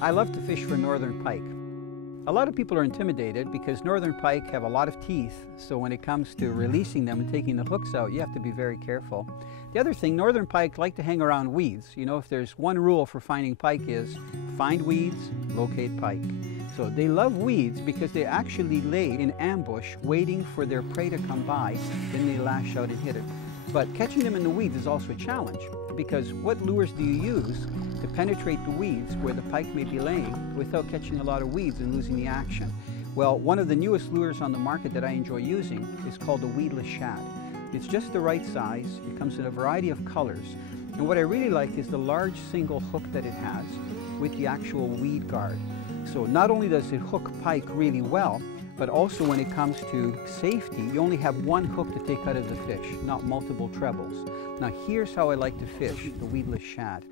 I love to fish for northern pike. A lot of people are intimidated because northern pike have a lot of teeth, so when it comes to releasing them and taking the hooks out, you have to be very careful. The other thing, northern pike like to hang around weeds. You know, if there's one rule for finding pike is find weeds, locate pike. So they love weeds because they actually lay in ambush waiting for their prey to come by, then they lash out and hit it. But catching them in the weeds is also a challenge, because what lures do you use to penetrate the weeds where the pike may be laying without catching a lot of weeds and losing the action? Well, one of the newest lures on the market that I enjoy using is called the Weedless Shad. It's just the right size, it comes in a variety of colors, and what I really like is the large single hook that it has with the actual weed guard. So not only does it hook pike really well, but also when it comes to safety, you only have one hook to take out of the fish, not multiple trebles. Now here's how I like to fish the Weedless Shad.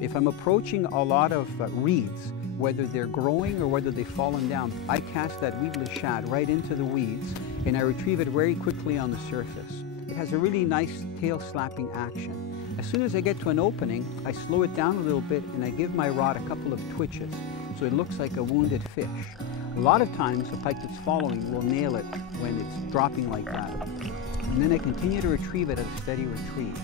If I'm approaching a lot of reeds, whether they're growing or whether they've fallen down, I cast that Weedless Shad right into the weeds and I retrieve it very quickly on the surface. It has a really nice tail slapping action. As soon as I get to an opening, I slow it down a little bit and I give my rod a couple of twitches so it looks like a wounded fish. A lot of times, a pike that's following will nail it when it's dropping like that. And then I continue to retrieve it at a steady retrieve.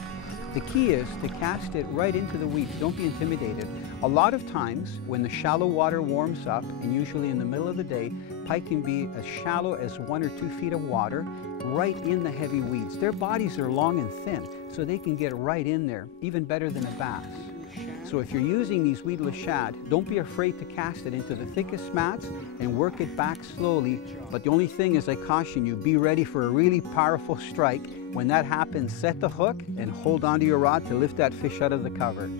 The key is to cast it right into the weeds. Don't be intimidated. A lot of times, when the shallow water warms up, and usually in the middle of the day, pike can be as shallow as 1 or 2 feet of water right in the heavy weeds. Their bodies are long and thin, so they can get right in there, even better than a bass. So if you're using these Weedless Shad, don't be afraid to cast it into the thickest mats and work it back slowly. But the only thing is, I caution you, be ready for a really powerful strike. When that happens, set the hook and hold onto your rod to lift that fish out of the cover.